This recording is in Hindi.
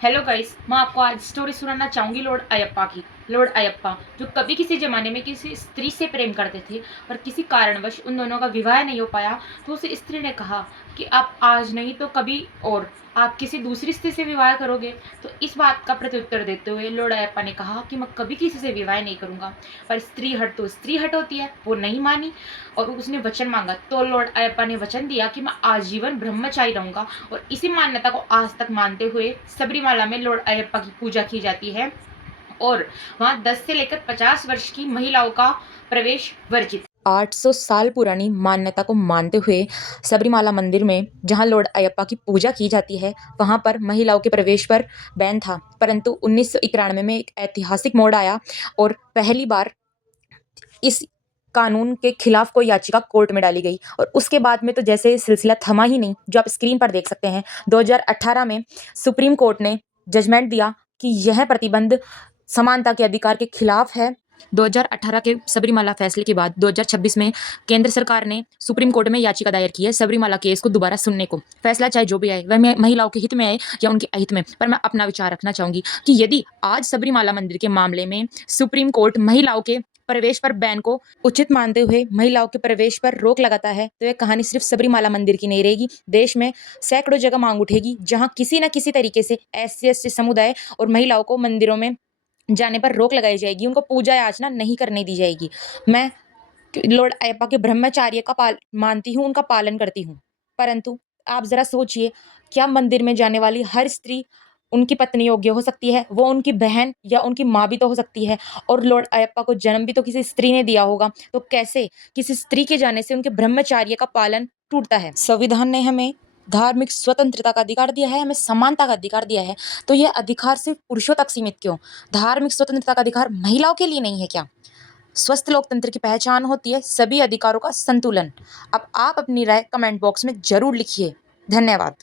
हेलो गाइस, मैं आपको आज स्टोरी सुनाना चाहूँगी लॉर्ड अयप्पा की। लॉर्ड अयप्पा जो कभी किसी ज़माने में किसी स्त्री से प्रेम करते थे, पर किसी कारणवश उन दोनों का विवाह नहीं हो पाया, तो उस स्त्री ने कहा कि आप आज नहीं तो कभी और आप किसी दूसरी स्त्री से विवाह करोगे। तो इस बात का प्रत्युत्तर देते हुए लॉर्ड अयप्पा ने कहा कि मैं कभी किसी से विवाह नहीं करूँगा। पर स्त्री हट तो स्त्री हट होती है, वो नहीं मानी और उसने वचन मांगा। तो लॉर्ड अयप्पा ने वचन दिया कि मैं आजीवन ब्रह्मचारी रहूँगा और इसी मान्यता को आज तक मानते हुए सबरीमाला में लॉर्ड अयप्पा की पूजा की जाती है और वहाँ 10 से लेकर 50 वर्ष की महिलाओं का प्रवेश वर्जित। 800 साल पुरानी मान्यता को मानते हुए सबरीमाला मंदिर में जहां लॉर्ड अयप्पा की पूजा की जाती है, वहां पर महिलाओं के प्रवेश पर बैन था। परंतु 1991 में एक ऐतिहासिक मोड़ आया और पहली बार इस कानून के खिलाफ कोई याचिका कोर्ट में डाली गई और उसके बाद में तो जैसे सिलसिला थमा ही नहीं, जो आप स्क्रीन पर देख सकते हैं। 2018 में सुप्रीम कोर्ट ने जजमेंट दिया कि यह प्रतिबंध समानता के अधिकार के खिलाफ है। 2018 के सबरीमाला फैसले के बाद 2026 में केंद्र सरकार ने सुप्रीम कोर्ट में याचिका दायर की है सबरीमाला केस को दोबारा सुनने को। फैसला चाहे जो भी आए, वह महिलाओं के हित में आए या उनके अहित में, पर मैं अपना विचार रखना चाहूंगी कि यदि आज सबरीमाला मंदिर के मामले में सुप्रीम कोर्ट महिलाओं के प्रवेश पर बैन को उचित मानते हुए महिलाओं के प्रवेश पर रोक लगाता है, तो यह कहानी सिर्फ सबरीमाला मंदिर की नहीं रहेगी। देश में सैकड़ों जगह मांग उठेगी जहां किसी न किसी तरीके से SC/ST समुदाय और महिलाओं को मंदिरों में जाने पर रोक लगाई जाएगी, उनको पूजा याचना नहीं करने दी जाएगी। मैं लॉर्ड अयप्पा के ब्रह्मचार्य का मानती हूँ, उनका पालन करती हूँ। परंतु आप जरा सोचिए, क्या मंदिर में जाने वाली हर स्त्री उनकी पत्नी योग्य हो सकती है? वो उनकी बहन या उनकी माँ भी तो हो सकती है। और लॉर्ड अयप्पा को जन्म भी तो किसी स्त्री ने दिया होगा, तो कैसे किसी स्त्री के जाने से उनके ब्रह्मचार्य का पालन टूटता है? संविधान ने हमें धार्मिक स्वतंत्रता का अधिकार दिया है, हमें समानता का अधिकार दिया है, तो यह अधिकार सिर्फ पुरुषों तक सीमित क्यों? धार्मिक स्वतंत्रता का अधिकार महिलाओं के लिए नहीं है क्या? स्वस्थ लोकतंत्र की पहचान होती है सभी अधिकारों का संतुलन। अब आप अपनी राय कमेंट बॉक्स में जरूर लिखिए। धन्यवाद।